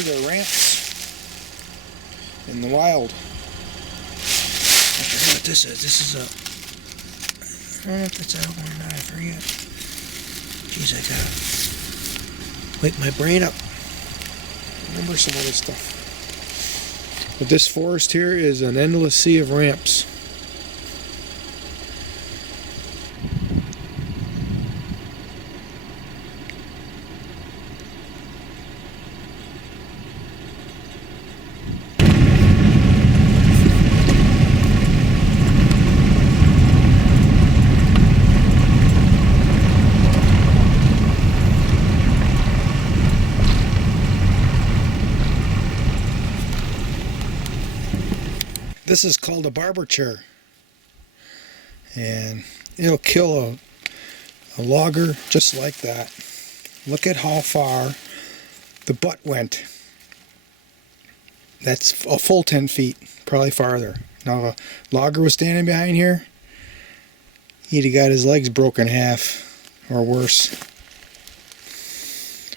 These are ramps in the wild. I forget what this is. This is a... I don't know if it's elm or not. I forget. Jeez, I gotta wake my brain up. Remember some other stuff. But this forest here is an endless sea of ramps. This is called a barber chair, and it'll kill a logger just like that. Look at how far the butt went. That's a full 10 feet, probably farther. Now if a logger was standing behind here, he'd have got his legs broken in half or worse.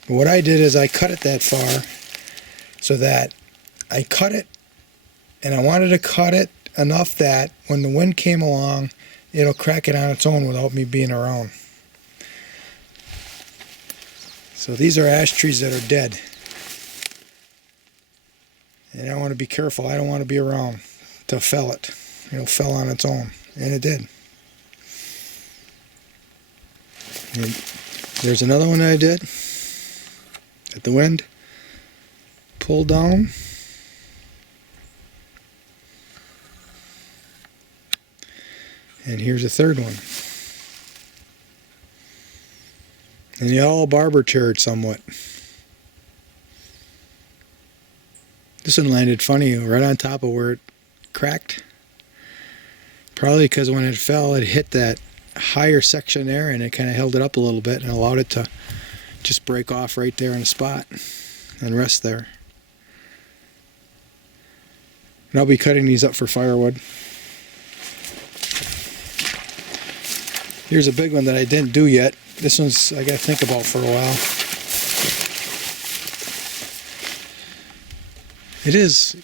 But what I did is I cut it that far so that I cut it, and I wanted to cut it enough that when the wind came along, it'll crack it on its own without me being around. So these are ash trees that are dead. And I want to be careful. I don't want to be around to fell it. It'll fell on its own. And it did. And there's another one that I did. That the wind pulled down. And here's a third one. And they all barber chaired somewhat. This one landed funny, right on top of where it cracked. Probably because when it fell, it hit that higher section there, and it kind of held it up a little bit and allowed it to just break off right there in the spot and rest there. And I'll be cutting these up for firewood. Here's a big one that I didn't do yet. This one's I gotta think about for a while. It is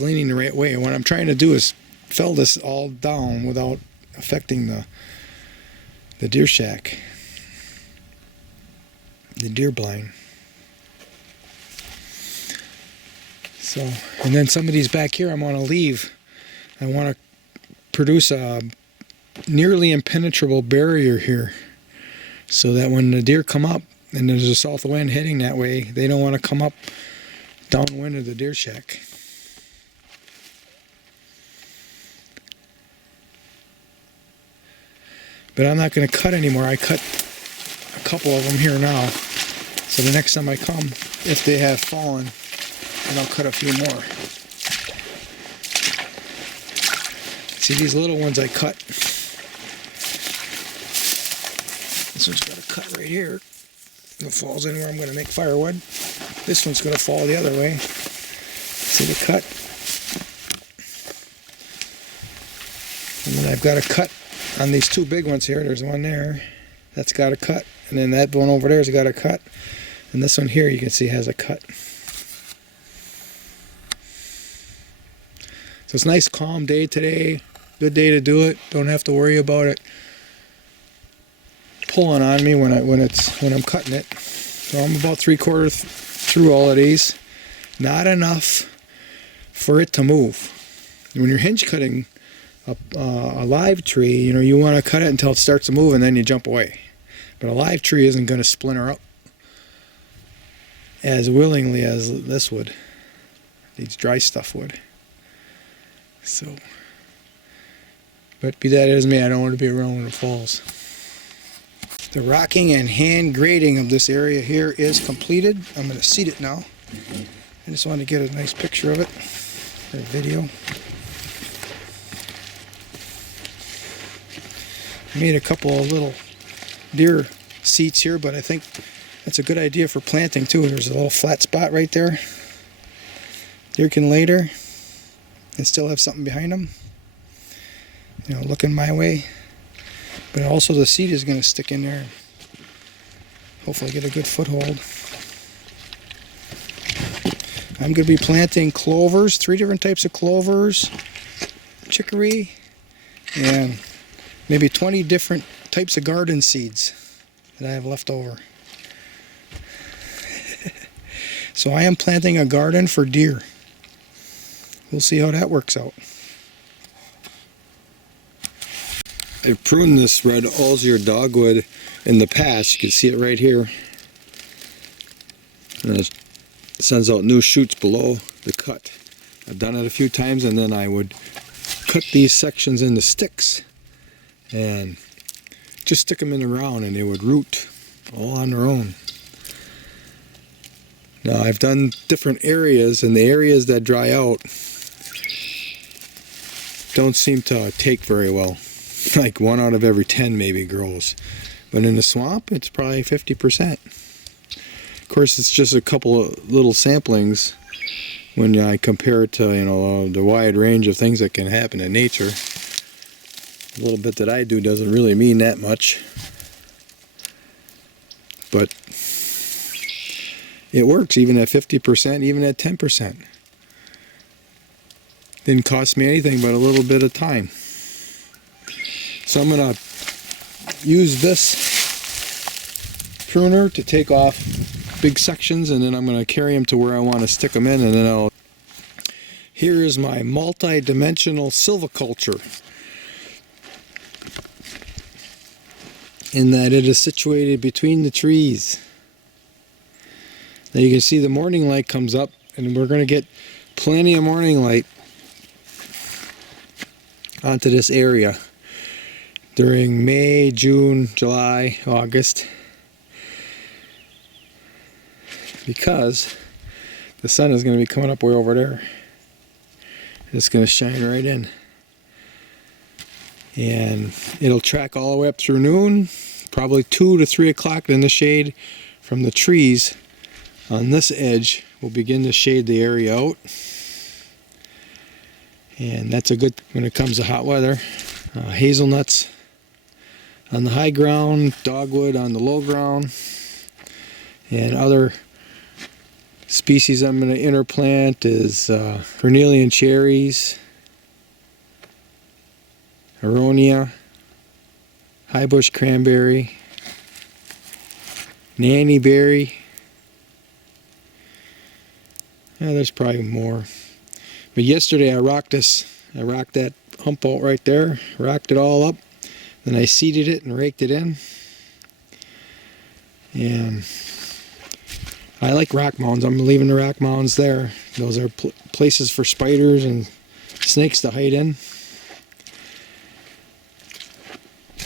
leaning the right way. And what I'm trying to do is fell this all down without affecting the deer shack, the deer blind. So, and then some of these back here I want to leave. I want to produce a nearly impenetrable barrier here, so that when the deer come up and there's a south wind hitting that way, they don't want to come up downwind of the deer shack. But I'm not going to cut anymore. I cut a couple of them here now, so the next time I come, if they have fallen, then I'll cut a few more. See, these little ones I cut. This one's got a cut right here. It falls in where I'm going to make firewood. This one's going to fall the other way. See the cut? And then I've got a cut on these two big ones here. There's one there. That's got a cut. And then that one over there's got a cut. And this one here you can see has a cut. So it's a nice calm day today. Good day to do it. Don't have to worry about it pulling on me when I'm cutting it. So I'm about 3/4 through all of these. Not enough for it to move. When you're hinge cutting a live tree, you want to cut it until it starts to move and then you jump away. But a live tree isn't going to splinter up as willingly as this would. These dry stuff would. So, but be that as may, I don't want to be around when it falls. The rocking and hand grading of this area here is completed. I'm going to seed it now. I just wanted to get a nice picture of it for a video. I made a couple of little deer seats here, but I think that's a good idea for planting too. There's a little flat spot right there. Deer can lay there and still have something behind them, looking my way. But also the seed is going to stick in there. Hopefully get a good foothold. I'm going to be planting clovers, 3 different types of clovers, chicory, and maybe 20 different types of garden seeds that I have left over. So I am planting a garden for deer. We'll see how that works out. I've pruned this red osier dogwood in the past. You can see it right here. And it sends out new shoots below the cut. I've done it a few times, and then I would cut these sections into sticks and just stick them in the ground, and they would root all on their own. Now I've done different areas, and the areas that dry out don't seem to take very well. Like 1 out of every 10 maybe grows. But in the swamp, it's probably 50%. Of course, it's just a couple of little samplings when I compare it to, the wide range of things that can happen in nature. A little bit that I do doesn't really mean that much. But it works even at 50%, even at 10%. Didn't cost me anything but a little bit of time. So I'm going to use this pruner to take off big sections, and then I'm going to carry them to where I want to stick them in, and then here is my multi-dimensional silviculture, in that it is situated between the trees. Now you can see the morning light comes up, and we're going to get plenty of morning light onto this area during May, June, July, August, because the sun is going to be coming up way over there. It's going to shine right in, and it'll track all the way up through noon, probably 2 to 3 o'clock in the shade from the trees on this edge will begin to shade the area out, and that's a good when it comes to hot weather. Hazelnuts on the high ground, dogwood on the low ground, and other species I'm going to interplant is Cornelian cherries, aronia, high bush cranberry, nanny berry. Yeah, there's probably more. But yesterday I rocked that hump out right there, rocked it all up, then I seeded it and raked it in. And I like rock mounds. I'm leaving the rock mounds there. Those are places for spiders and snakes to hide in.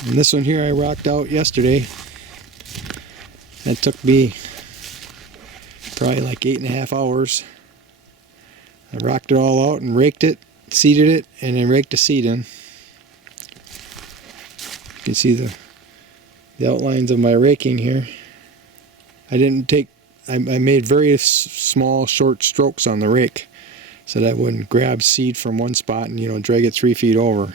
And this one here I rocked out yesterday. That took me probably like 8.5 hours. I rocked it all out and raked it, seeded it, and then raked the seed in. You can see the outlines of my raking here. I made very small, short strokes on the rake so that I wouldn't grab seed from one spot and, drag it 3 feet over.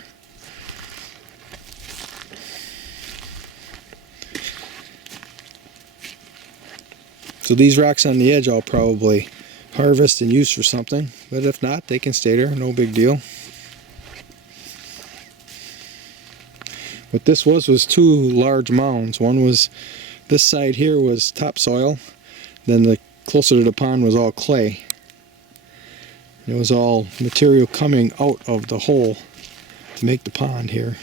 So these rocks on the edge I'll probably harvest and use for something, but if not, they can stay there, no big deal. What this was 2 large mounds. One was, this side here was topsoil, then the closer to the pond was all clay. It was all material coming out of the hole to make the pond here.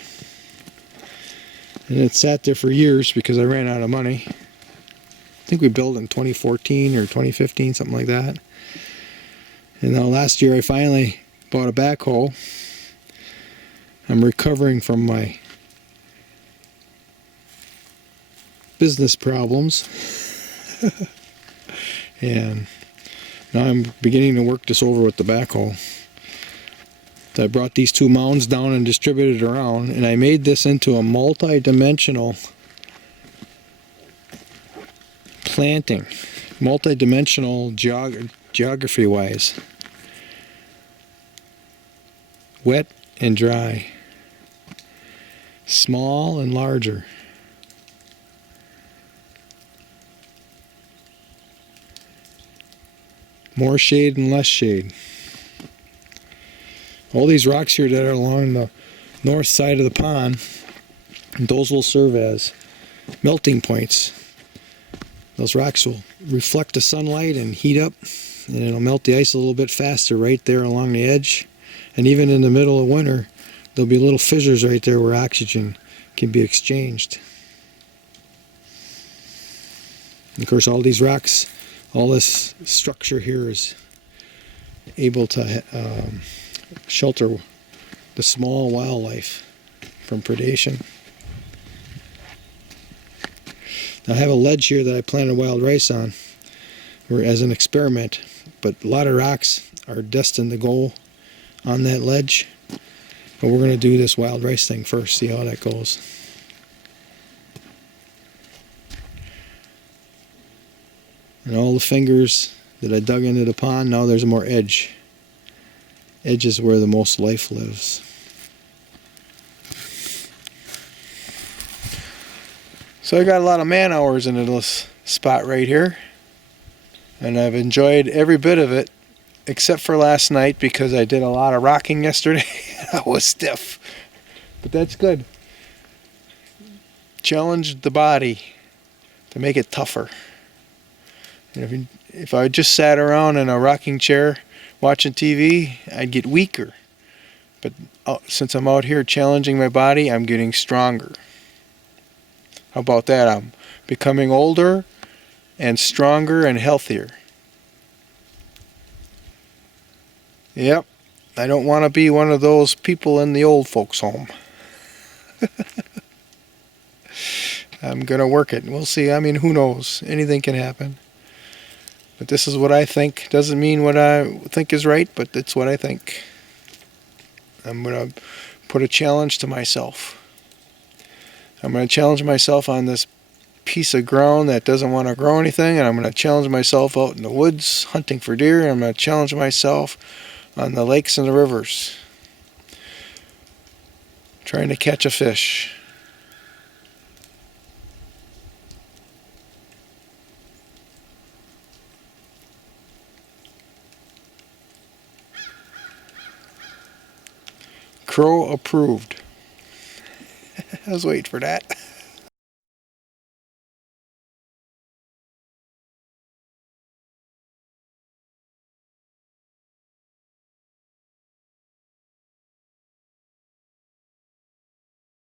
And it sat there for years because I ran out of money. I think we built in 2014 or 2015, something like that. And now last year I finally bought a backhoe. I'm recovering from my business problems. And now I'm beginning to work this over with the backhoe. So I brought these 2 mounds down and distributed around, and I made this into a multi-dimensional planting, multi-dimensional geography-wise, wet and dry, small and larger. More shade and less shade. All these rocks here that are along the north side of the pond, those will serve as melting points. Those rocks will reflect the sunlight and heat up, and it'll melt the ice a little bit faster right there along the edge. And even in the middle of winter, there'll be little fissures right there where oxygen can be exchanged. And of course, all these rocks, all this structure here is able to shelter the small wildlife from predation. Now, I have a ledge here that I planted wild rice on as an experiment, but a lot of rocks are destined to go on that ledge. But we're going to do this wild rice thing first, see how that goes. And all the fingers that I dug into the pond, now there's more edge. Edge is where the most life lives. So I got a lot of man hours into this spot right here, and I've enjoyed every bit of it except for last night, because I did a lot of rocking yesterday. I was stiff, but that's good. Challenged the body to make it tougher. And if I just sat around in a rocking chair watching TV, I'd get weaker. But since I'm out here challenging my body, I'm getting stronger. How about that? I'm becoming older and stronger and healthier. Yep, I don't want to be one of those people in the old folks' home. I'm going to work it. We'll see. I mean, who knows? Anything can happen. But this is what I think. Doesn't mean what I think is right, but it's what I think. I'm going to put a challenge to myself. I'm going to challenge myself on this piece of ground that doesn't want to grow anything, and I'm going to challenge myself out in the woods hunting for deer, and I'm going to challenge myself on the lakes and the rivers trying to catch a fish. Crow approved. I was waiting for that.